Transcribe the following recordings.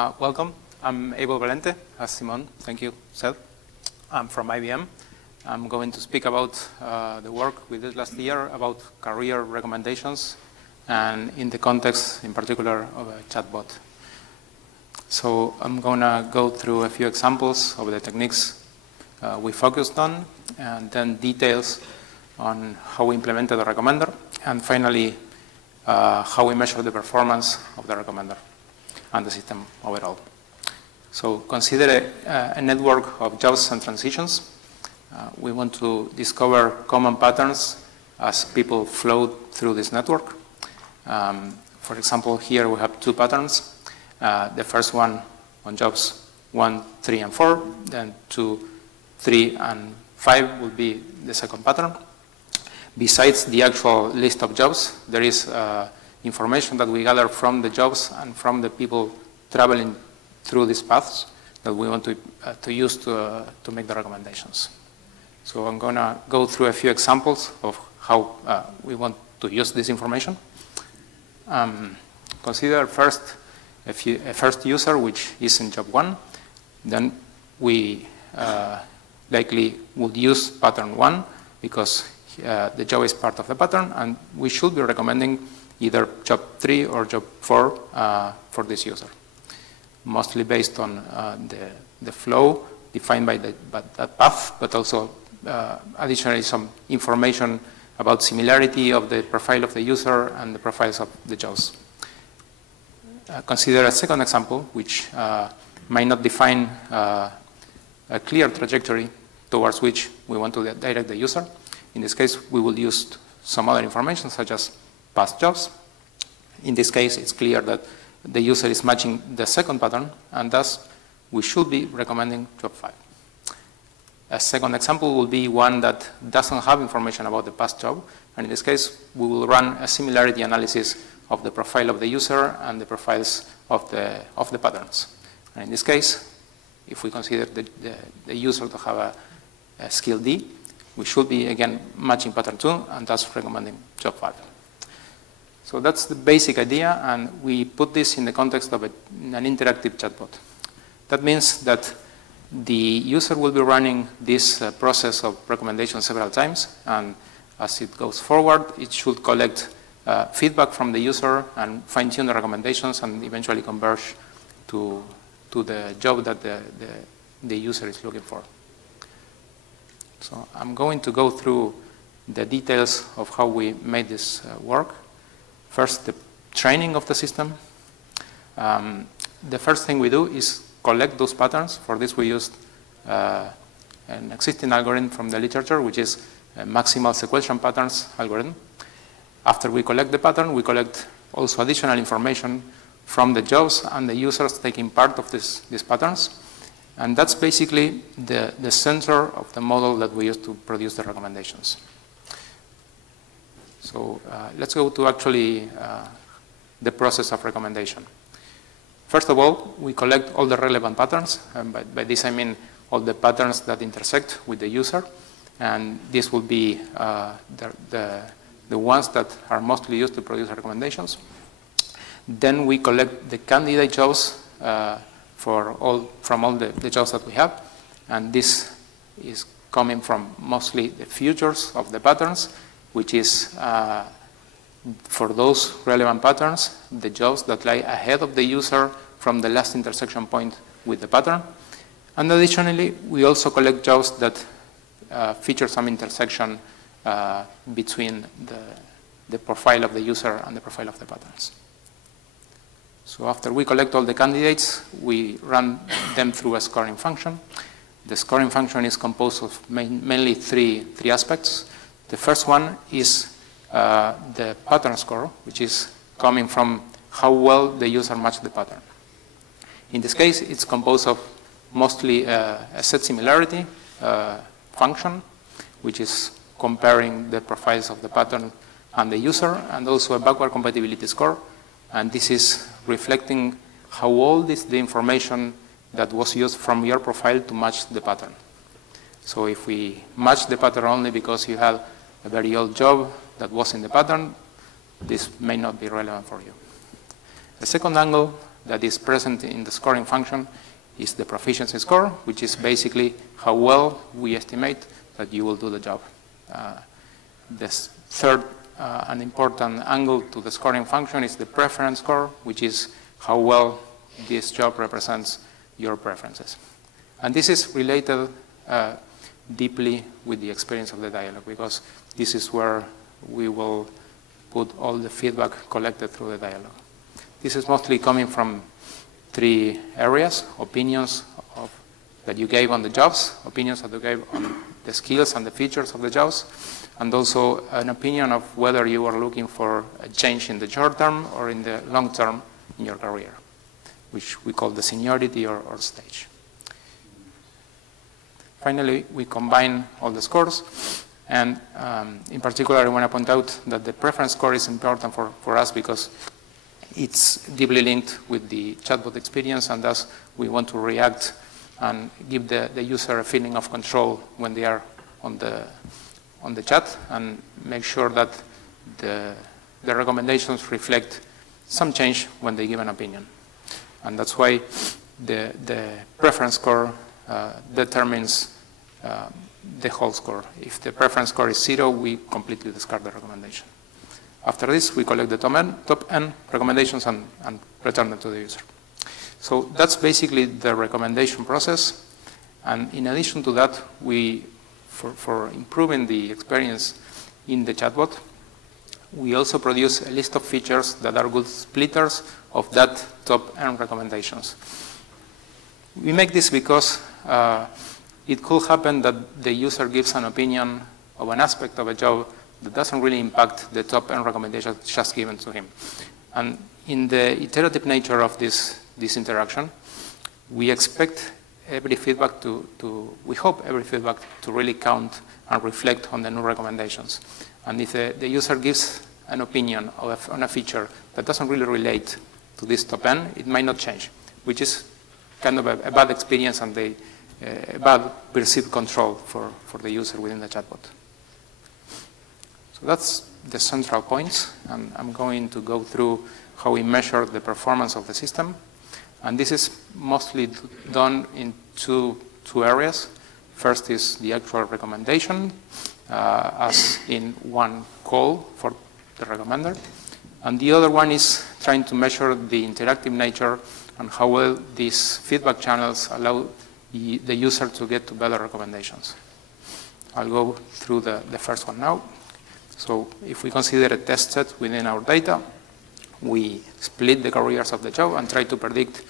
Welcome. I'm Abel Valente, as Simon, thank you, said. I'm from IBM. I'm going to speak about the work we did last year about career recommendations and in the context, in particular, of a chatbot. So I'm going to go through a few examples of the techniques we focused on, and then details on how we implemented the recommender, and finally, how we measure the performance of the recommender and the system overall. So consider a network of jobs and transitions. We want to discover common patterns as people flow through this network. For example, here we have two patterns. The first one on jobs 1, 3, and 4, then 2, 3, and 5 will be the second pattern. Besides the actual list of jobs, there is information that we gather from the jobs and from the people traveling through these paths that we want to use to make the recommendations. So I'm going to go through a few examples of how we want to use this information. Consider first a first user, which is in job 1. Then we likely would use pattern 1 because the job is part of the pattern, and we should be recommending either job 3 or job 4 for this user, mostly based on the flow defined by that path, but also additionally some information about similarity of the profile of the user and the profiles of the jobs. Consider a second example, which might not define a clear trajectory towards which we want to direct the user. In this case, we will use some other information, such as past jobs. In this case, it's clear that the user is matching the second pattern, and thus we should be recommending job 5. A second example will be one that doesn't have information about the past job, and in this case, we will run a similarity analysis of the profile of the user and the profiles of the patterns. And in this case, if we consider the user to have a skill D, we should be, again, matching pattern 2, and thus recommending job 5. So that's the basic idea, and we put this in the context of an interactive chatbot. That means that the user will be running this process of recommendation several times, and as it goes forward, it should collect feedback from the user and fine-tune the recommendations and eventually converge to the job that the user is looking for. So I'm going to go through the details of how we made this work. First, the training of the system. The first thing we do is collect those patterns. For this, we used an existing algorithm from the literature, which is a maximal sequential patterns algorithm. After we collect the pattern, we collect also additional information from the jobs and the users taking part of these patterns. And that's basically the center of the model that we use to produce the recommendations. So let's go to actually the process of recommendation. First of all, we collect all the relevant patterns. And by this, I mean all the patterns that intersect with the user. And this will be the ones that are mostly used to produce recommendations. Then we collect the candidate jobs from all the jobs that we have. And this is coming from mostly the futures of the patterns, which is, for those relevant patterns, the jobs that lie ahead of the user from the last intersection point with the pattern. And additionally, we also collect jobs that feature some intersection between the profile of the user and the profile of the patterns. So after we collect all the candidates, we run them through a scoring function. The scoring function is composed of mainly three aspects. The first one is the pattern score, which is coming from how well the user matched the pattern. In this case, it's composed of mostly a set similarity function, which is comparing the profiles of the pattern and the user, and also a backward compatibility score. And this is reflecting how old is the information that was used from your profile to match the pattern. So if we match the pattern only because you had a very old job that was in the pattern, this may not be relevant for you. The second angle that is present in the scoring function is the proficiency score, which is basically how well we estimate that you will do the job. This third and important angle to the scoring function is the preference score, which is how well this job represents your preferences. And this is related deeply with the experience of the dialogue, because this is where we will put all the feedback collected through the dialogue. This is mostly coming from three areas: opinions that you gave on the jobs, opinions that you gave on the skills and the features of the jobs, and also an opinion of whether you are looking for a change in the short term or in the long term in your career, which we call the seniority or stage. Finally, we combine all the scores, and in particular, I want to point out that the preference score is important for us because it's deeply linked with the chatbot experience, and thus we want to react and give the user a feeling of control when they are on the chat, and make sure that the recommendations reflect some change when they give an opinion. And that's why the preference score determines the whole score. If the preference score is 0, we completely discard the recommendation. After this, we collect the top-end recommendations and return them to the user. So that's basically the recommendation process. And in addition to that, for improving the experience in the chatbot, we also produce a list of features that are good splitters of that top-end recommendations. We make this because it could happen that the user gives an opinion of an aspect of a job that doesn't really impact the top-end recommendation just given to him. And in the iterative nature of this interaction, we expect every feedback we hope every feedback to really count and reflect on the new recommendations. And if the user gives an opinion on a feature that doesn't really relate to this top-end, it might not change, which is kind of a bad experience and a bad perceived control for the user within the chatbot. So that's the central points, and I'm going to go through how we measure the performance of the system. And this is mostly done in two areas. First is the actual recommendation, as in one call for the recommender. And the other one is trying to measure the interactive nature and how well these feedback channels allow the user to get to better recommendations. I'll go through the first one now. So if we consider a test set within our data, we split the careers of the job and try to predict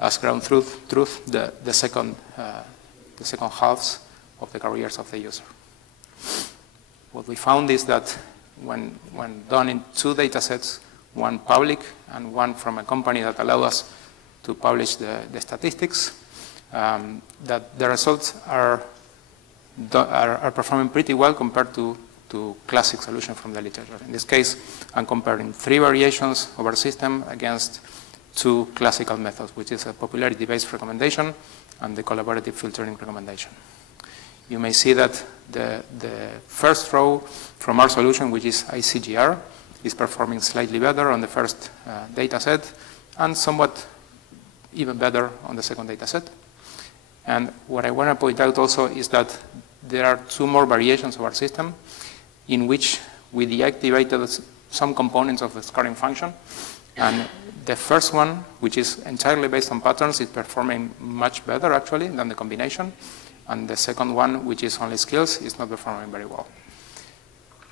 as ground truth the second halves of the careers of the user. What we found is that when done in two data sets, one public and one from a company that allow us to publish the statistics, that the results are performing pretty well compared to classic solution from the literature. In this case, I'm comparing 3 variations of our system against 2 classical methods, which is a popularity-based recommendation and the collaborative filtering recommendation. You may see that the first row from our solution, which is SIGCHI, is performing slightly better on the first data set and somewhat even better on the second data set. And what I want to point out also is that there are 2 more variations of our system in which we deactivated some components of the scoring function. And the first one, which is entirely based on patterns, is performing much better actually than the combination. And the second one, which is only skills, is not performing very well.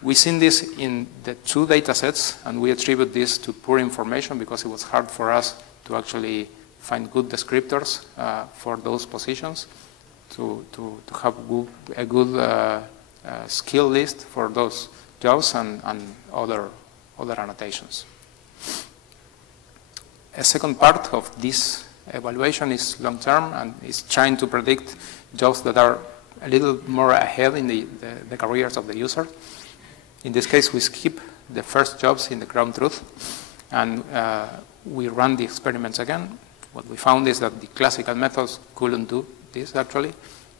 We've seen this in the 2 data sets, and we attribute this to poor information because it was hard for us to actually find good descriptors for those positions, to have a good skill list for those jobs and other annotations. A second part of this evaluation is long-term and is trying to predict jobs that are a little more ahead in the careers of the user. In this case, we skip the first jobs in the ground truth and we run the experiments again. What we found is that the classical methods couldn't do this actually,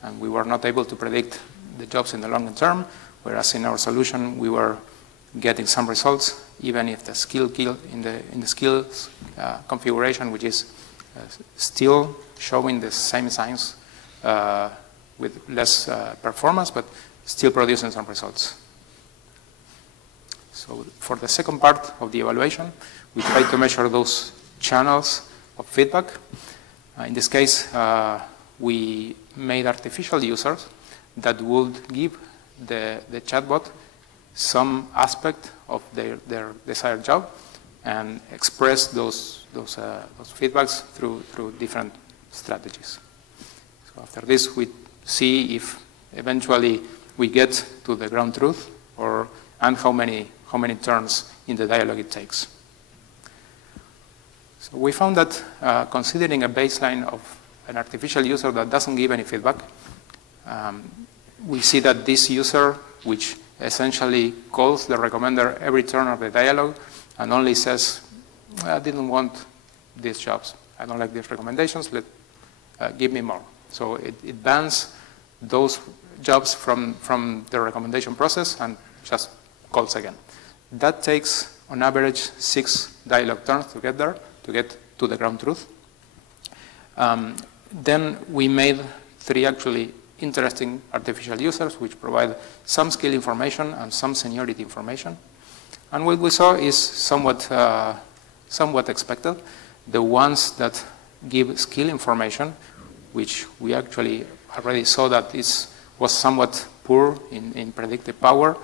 and we were not able to predict the jobs in the longer term, whereas in our solution we were getting some results even if the skill in the skills configuration, which is still showing the same signs with less performance, but still producing some results. So for the second part of the evaluation, we try to measure those channels of feedback. In this case, we made artificial users that would give the chatbot some aspect of their desired job and express those feedbacks through different strategies. So after this, we see if eventually we get to the ground truth and how many turns in the dialogue it takes. So we found that considering a baseline of an artificial user that doesn't give any feedback, we see that this user, which essentially calls the recommender every turn of the dialogue and only says, I didn't want these jobs, I don't like these recommendations, give me more. So it bans those jobs from the recommendation process and just calls again. That takes, on average, 6 dialogue turns to get there, to get to the ground truth. Then we made 3 actually interesting artificial users which provide some skill information and some seniority information. And what we saw is somewhat expected. The ones that give skill information, which we actually already saw that this was somewhat poor in predictive power,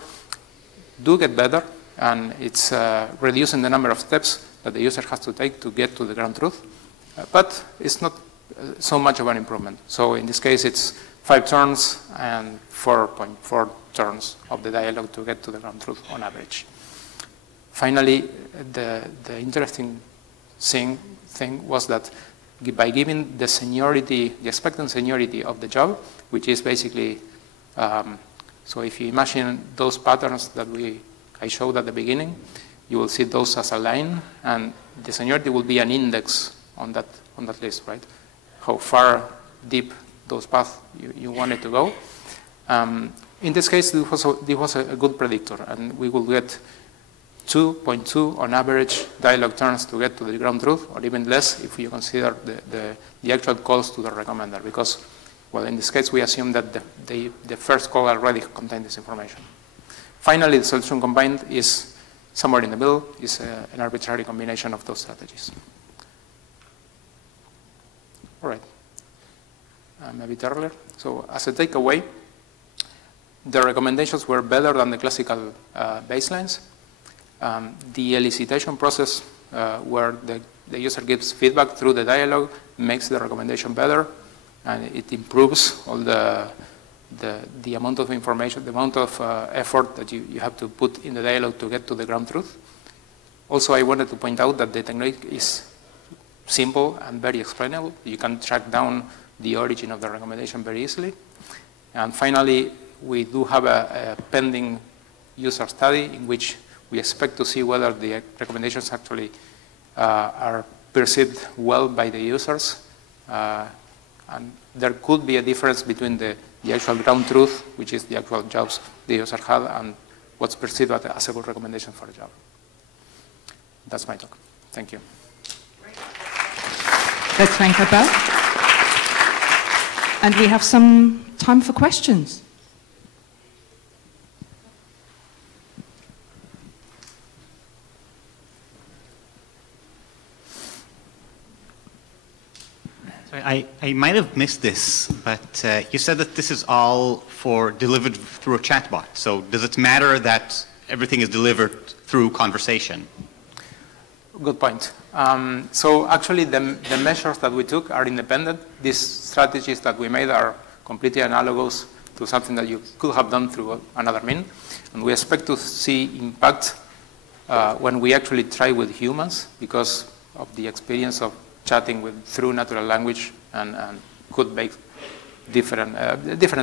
do get better, and it's reducing the number of steps that the user has to take to get to the ground truth. But it's not so much of an improvement. So in this case, it's 5 turns and 4.4 turns of the dialogue to get to the ground truth on average. Finally, the interesting thing was that by giving the seniority, the expected seniority of the job, which is basically, so if you imagine those patterns that I showed at the beginning, you will see those as a line, and the seniority will be an index on that list, right? How far deep those paths you want it to go. In this case, this was a good predictor, and we will get 2.2 on average dialogue turns to get to the ground truth, or even less if you consider the actual calls to the recommender, because, well, in this case, we assume that the first call already contained this information. Finally, the solution combined is somewhere in the middle, is an arbitrary combination of those strategies. All right. I'm a bit earlier. So as a takeaway, the recommendations were better than the classical baselines. The elicitation process where the user gives feedback through the dialogue makes the recommendation better, and it improves all the amount of information, the amount of effort that you have to put in the dialogue to get to the ground truth. Also, I wanted to point out that the technique is simple and very explainable. You can track down the origin of the recommendation very easily. And finally, we do have a pending user study in which we expect to see whether the recommendations actually are perceived well by the users. And there could be a difference between the actual ground truth, which is the actual jobs the user had, and what's perceived as a good recommendation for a job. That's my talk. Thank you. Let's thank Abel. And we have some time for questions. I might have missed this, but you said that this is all delivered through a chatbot. So does it matter that everything is delivered through conversation? Good point. So actually, the measures that we took are independent. These strategies that we made are completely analogous to something that you could have done through another mean. And we expect to see impact when we actually try with humans because of the experience of chatting through natural language and could make different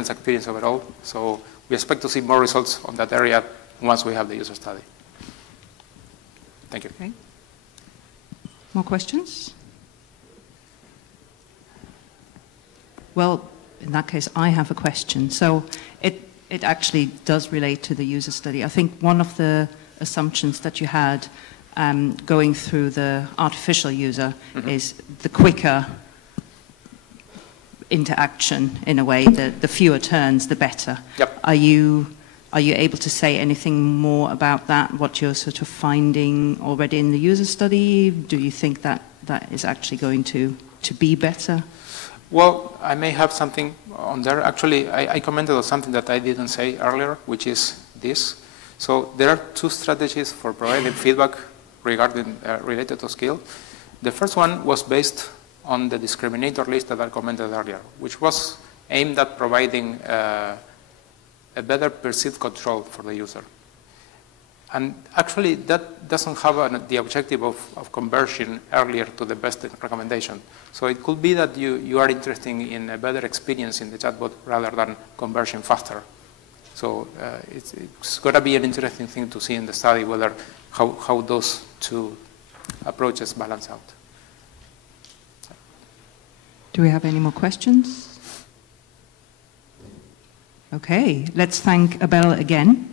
experience overall. So we expect to see more results on that area once we have the user study. Thank you. Okay. More questions? Well, in that case, I have a question. So it actually does relate to the user study. I think one of the assumptions that you had going through the artificial user is the quicker interaction in a way, the fewer turns, the better. Yep. Are you able to say anything more about that, what you're sort of finding already in the user study? Do you think that that is actually going to be better? Well, I may have something on there. Actually, I commented on something that I didn't say earlier, which is this. So there are two strategies for providing feedback regarding related to skill. The first one was based on the discriminator list that I commented earlier, which was aimed at providing a better perceived control for the user. And actually, that doesn't have the objective of conversion earlier to the best recommendation. So it could be that you are interested in a better experience in the chatbot rather than conversion faster. So it's going to be an interesting thing to see in the study whether how those two approaches balance out. Do we have any more questions? Okay, let's thank Abel again.